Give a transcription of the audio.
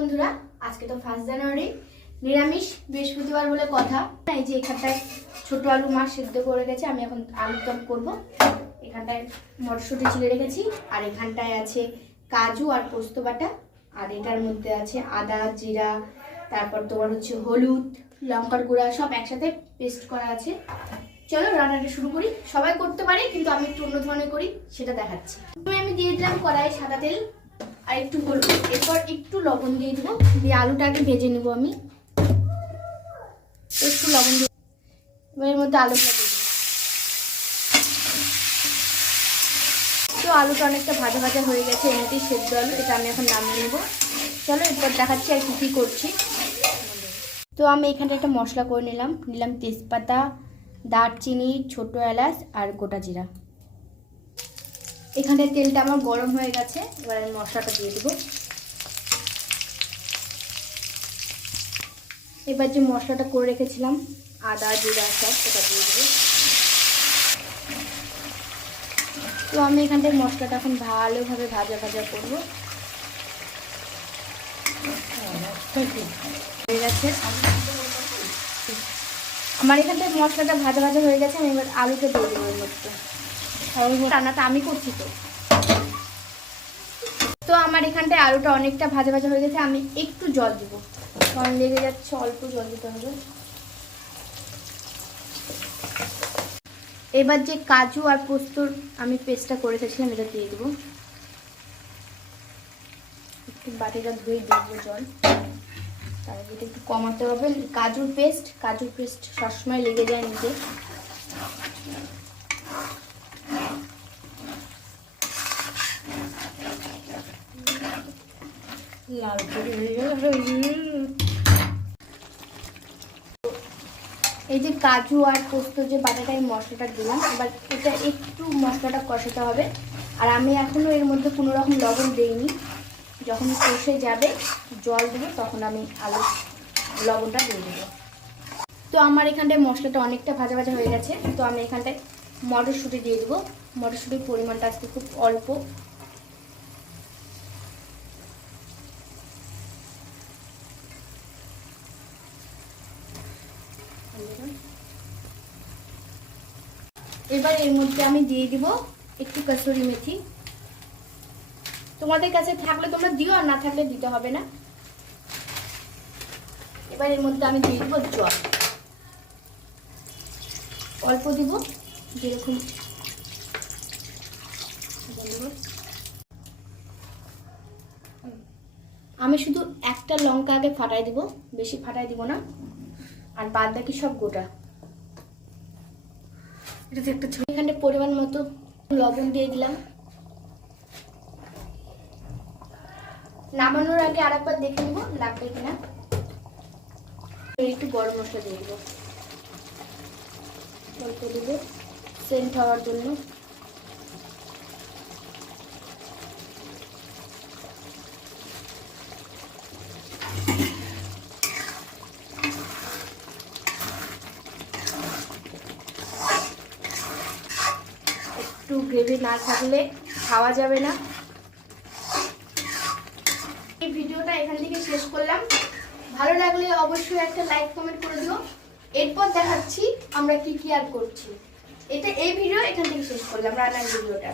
বন্ধুরা, আজকে তো 1 জানুয়ারি, নিরামিষ বৃহস্পতিবার বলে কথা। এই যে এখানটায় ছোট আলু মা সিদ্ধ করে গেছে, আমি এখন আলুর দম করবো। এখানটায় মটরশুঁটি ছিলে রেখেছি, আর এখানটায় আছে কাজু আর পোস্ত বাটা, আর এটার মধ্যে আছে আদা জিরা, তারপর তোমার হচ্ছে হলুদ লঙ্কার গুঁড়া, সব একসাথে পেস্ট করা আছে। চলো রান্নাটা শুরু করি। সবাই করতে পারে, কিন্তু আমি একটু অন্য ধরনের করি, সেটা দেখাচ্ছি। আমি দিয়ে দিলাম কড়াইয়ে সাদা তেল আর একটু হলুদ, এরপর একটু লবণ দিয়ে দেবো, দিয়ে আলুটাকে ভেজে নেব। আমি একটু লবণ দিয়ে এর মধ্যে আলুটা দিয়ে দেবো। তো আলুটা অনেকটা ভাজা ভাজা হয়ে গেছে, এমনিতেই সেদ্ধ আলু, এটা আমি এখন নামিয়ে নেবো। চলো এরপর দেখাচ্ছি আর কী করছি। তো আমি এখানে একটা মশলা করে নিলাম তেজপাতা, দারচিনি, ছোট এলাচ আর গোটা জিরা। এখানে তেলটা আমার গরম হয়ে গেছে, এবার আমি মশলাটা দিয়ে দেবো। এবার যে মশলাটা করে রেখেছিলাম আদা জিরা সব, ওটা দিয়ে দেবো। তো আমি এখানটায় মশলাটা এখন ভালোভাবে ভাজা ভাজা করবো। হয়ে গেছে আমার এখানটায় মশলাটা ভাজা ভাজা হয়ে গেছে, আমি এবার আলুটা দিয়ে দেবো এর মধ্যে। রান্নাটা আমি করছি তো আমার এখানটায় আলুটা অনেকটা ভাজা ভাজা হয়ে গেছে, আমি একটু জল দিব, কারণ লেগে যাচ্ছে, অল্প জল দিতে হবে। এবার যে কাজু আর পোস্তর আমি পেস্টটা করে রেখেছিলাম, এটা দিয়ে দেবো। একটু বাটিটা ধুয়ে দিব জল, তারপর এটা একটু কমাতে হবে। কাজুর পেস্ট সবসময় লেগে যায় নিচে। লাল করে হয়ে গেল। এই যে কাজু আর পোস্ত যে বাটাটা, এই মশলাটা দিলাম। এবার এটা একটু মশলাটা কষাতে হবে, আর আমি এখনো এর মধ্যে কোনো রকম লবণ দিইনি। যখন কষে যাবে জল দেবো, তখন আমি আলু লবণটা দিয়ে দেবো। তো আমার এখানটায় মশলাটা অনেকটা ভাজা ভাজা হয়ে গেছে, তো আমি এখানটায় মটরশুঁটি দিয়ে দেবো। মটরশুঁটির পরিমাণটা আজকে খুব অল্প। এবার এর মধ্যে আমি দিয়ে দিব একটু কসুরি মেথি। তোমাদের কাছে থাকলে তোমরা দিও, আর না থাকলে দিতে হবে না। এবার এর মধ্যে আমি দিয়ে দিব জল, অল্প দিব, যেরকম আমি শুধু একটা লঙ্কা আগে ফাটাই দিব, বেশি ফাটাই দিব না, আর বাদ বাকি সব গোটা। এটা একটা এখানে পরিমাণ মতো লবণ দিয়ে দিলাম। নামানোর আগে আরেকবার দেখে নিব লাগবে কিনা। একটু গরম মশলা দিয়ে দিব, অল্প দিব সেন্ট হওয়ার জন্য। একটু গ্রেভি না থাকলে খাওয়া যাবে না। এই ভিডিওটা এখান থেকে শেষ করলাম। ভালো লাগলে অবশ্যই একটা লাইক কমেন্ট করে দিও। এরপর দেখাচ্ছি আমরা কি আর করছি। এই ভিডিও এখান থেকে শেষ করলাম, রান্নার ভিডিওটা।